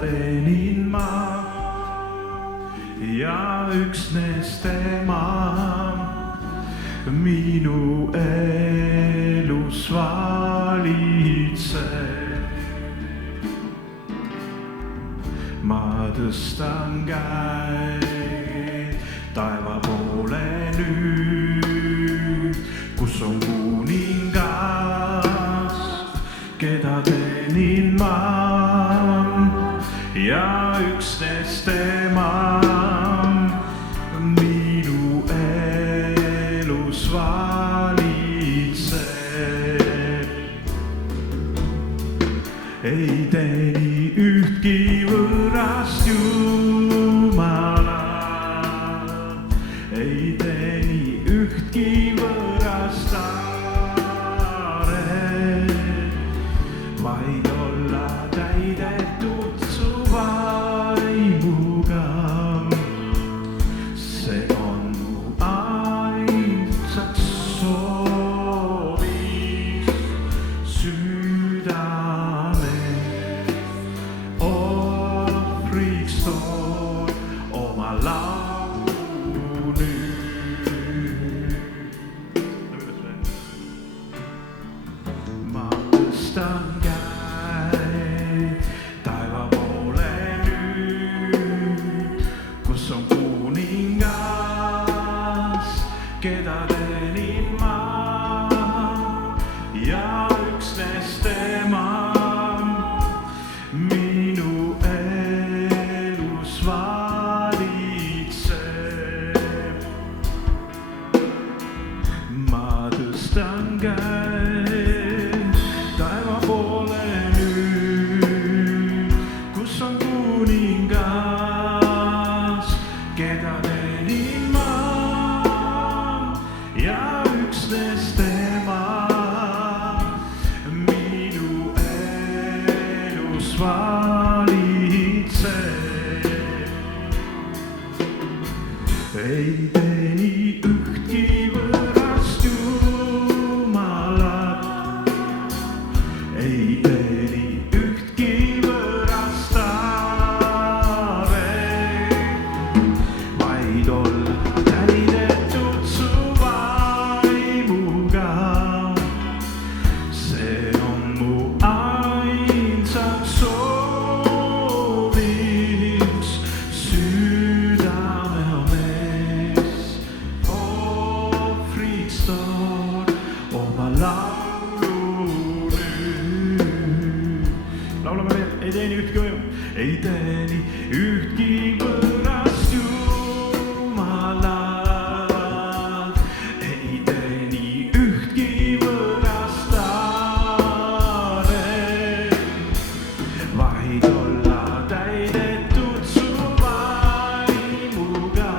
teenin ma ja üksnes tema minu elus valitseb. Ma tõstan käed taeva poole nüüd, kus on kuningas, keda teenin ma ja üksnes tema minu elus valitseb. Ei teeni ühtki võõrast Jumalat, ei teeni ühtki võõrast aaret, vaid olla täidetud su vaimuga. See on mu ainsaks sooviks südames. Ohvriks toon oma laulu nüüd. Ma tõstan käed taeva poole nüüd, kus on kuningas, keda teenin ma ja üksnes tema minu elus valitseb. Ma tõstan käed taeva poole nüüd, kus on kuningas, keda teenin ma ja üksnes tema minu elus valitseb. Ei teeni ühtki võõrast Jumalat, ei teeni ühtki võõrast aaret, vaid olla täidetud su vaimuga. See on mu ainsaks sooviks südames. Ohvriks toon oma laulu nüüd. Laulame veel, ei teeni ühtki võõrast, ei teeni ühtki võõrast Jumalat, ei teeni ühtki võõrast aaret, vaid olla täidetud su vaimuga.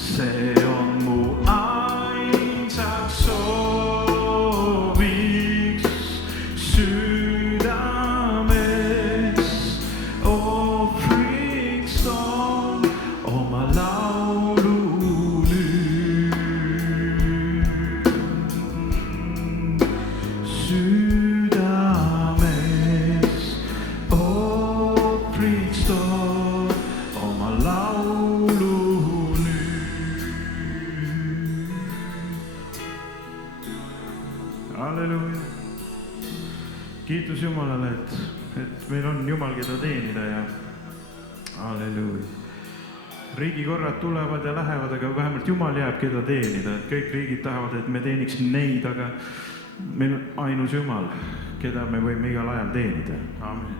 See on mu ainsaks sooviks südames. Ohvriks toon oma laulu nüüd. Südames ohvriks toon oma laulu nüüd. Halleluuja. Kiitus Jumalale, et meil on Jumal, keda teenida ja halleluuja. Riigikorrad tulevad ja lähevad, aga vähemalt Jumal jääb, keda teenida. Et kõik riigid tahavad, et me teeniks neid, aga meil on ainus Jumal, keda me võime igal ajal teenida. Amen.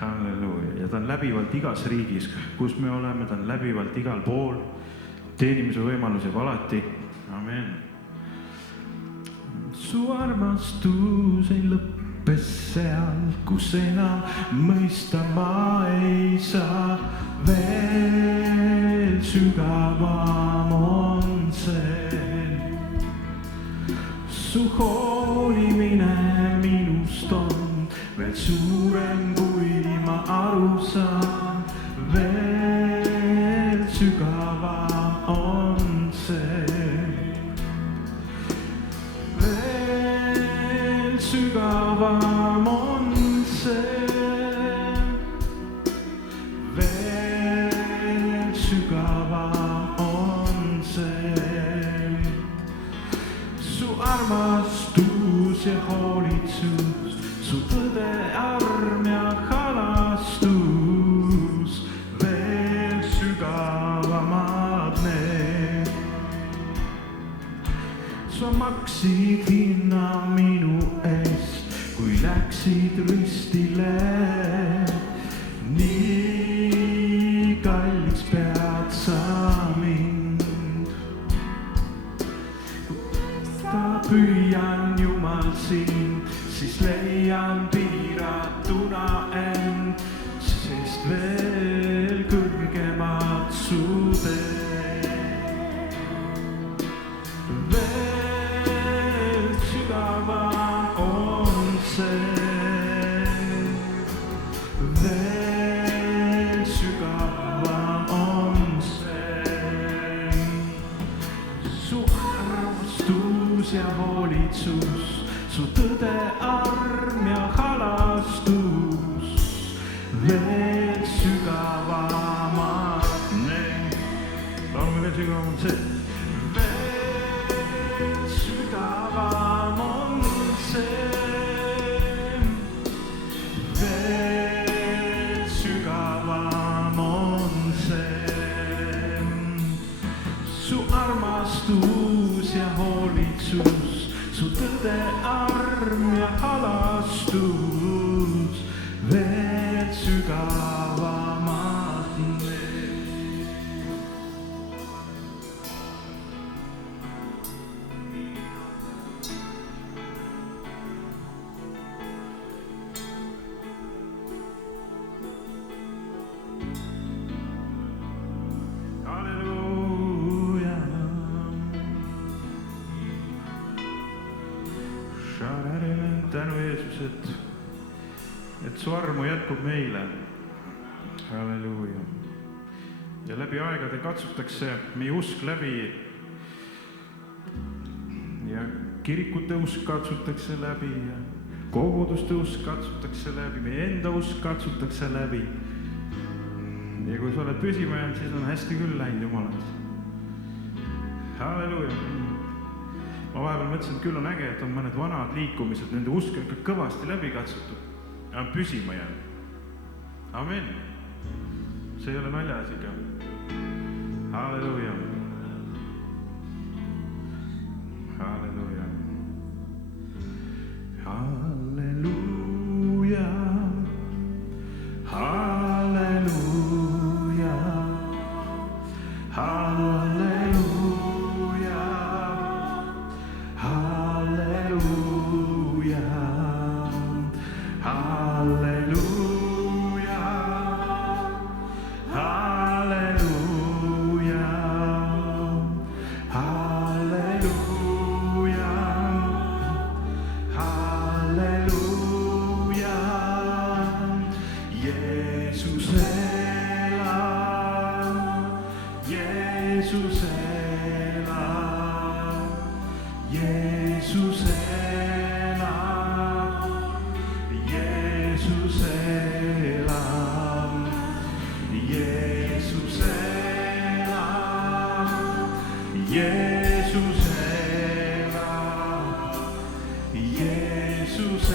Halleluuja. Ja ta on läbivalt igas riigis, kus me oleme, ta on läbivalt igal pool. Teenimise võimalus jääb alati. Amen. Su armastus ei lõppe seal, kus enam mõista ma ei saa. Veel sügavam on see. Su hoolimine minust on veel suurem, kui ma aru saan. Veel sügavam on see. Veel sügavam on see. maksid hinna minu eest, kui läksid ristile. Nii kalliks pead sa mind. Püüan Jumal sind, siis leian piiratuna end, sest veel kõrgemad su teed. Veel sügavam on see, veel sügavam on see. Su armastus ja hoolitsus, su tõde, arm ja halastus, veel sügavamad need. Laulame veel sügavam on see. Veel sügavam on see, veel sügavam on see. Su armastus ja hoolitsus, su tõde, arm ja halastus, veel sügavamad need. Halleluuja. Tänu Jeesus, et su armu jätkub meile. Halleluuja. Ja läbi aegade katsutakse meie usk läbi ja kirikute usk katsutakse läbi ja koguduste usk katsutakse läbi, meie enda usk katsutakse läbi. Ja kui sa oled püsima jäänud, siis on hästi küll läinud Jumalas. Halleluuja. Ma vahepeal mõtlesin, et küll on äge, et on mõned vanad liikumised, nende usk on kõvasti läbi katsutud ja on püsima jäänud. Amen. See ei ole naljaasi ka. Halleluuja. Halleluuja. Halleluuja. Halleluuja. Halleluuja. Halleluuja. Halleluuja. Halleluuja. Halleluuja. Halleluuja. Jeesus elab. Jeesus elab. Jeesus elab. Jeesus elab. Jeesus elab. Jeesus elab. Jeesus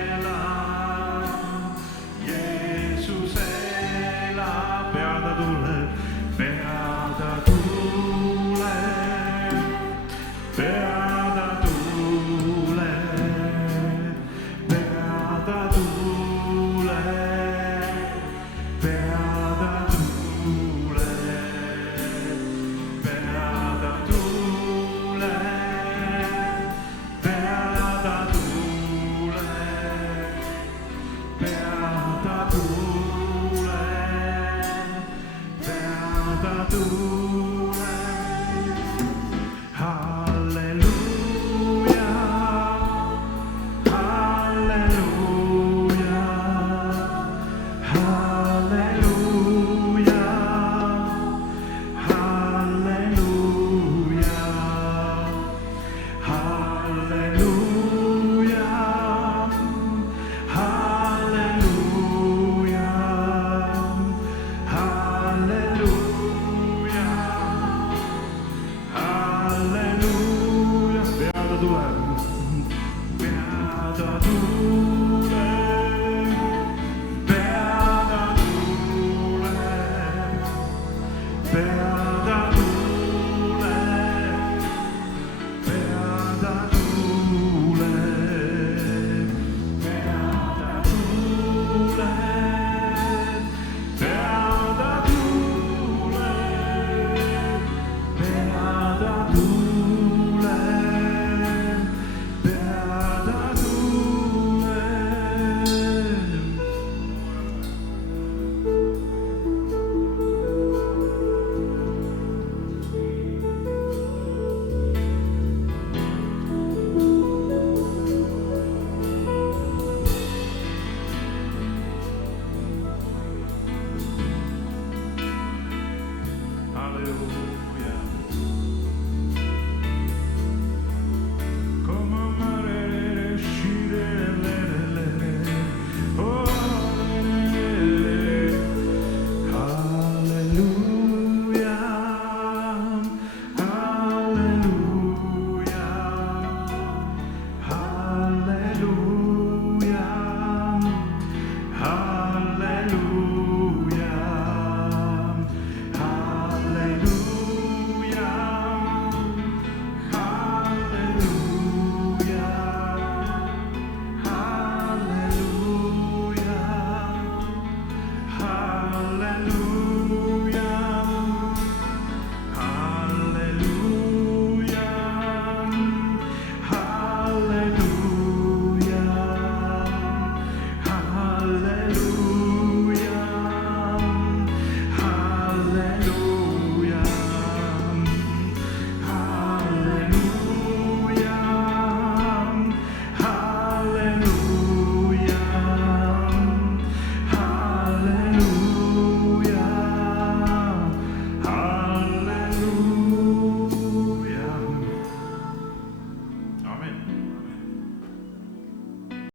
elab. Jeesus elab. Pea ta tuleb. Pea ta tuleb. Pea ta tuleb. Pea ta tuleb. Pea ta tuleb. Pea ta tuleb. Pea ta tuleb. Pea ta tuleb. Pea ta tuleb.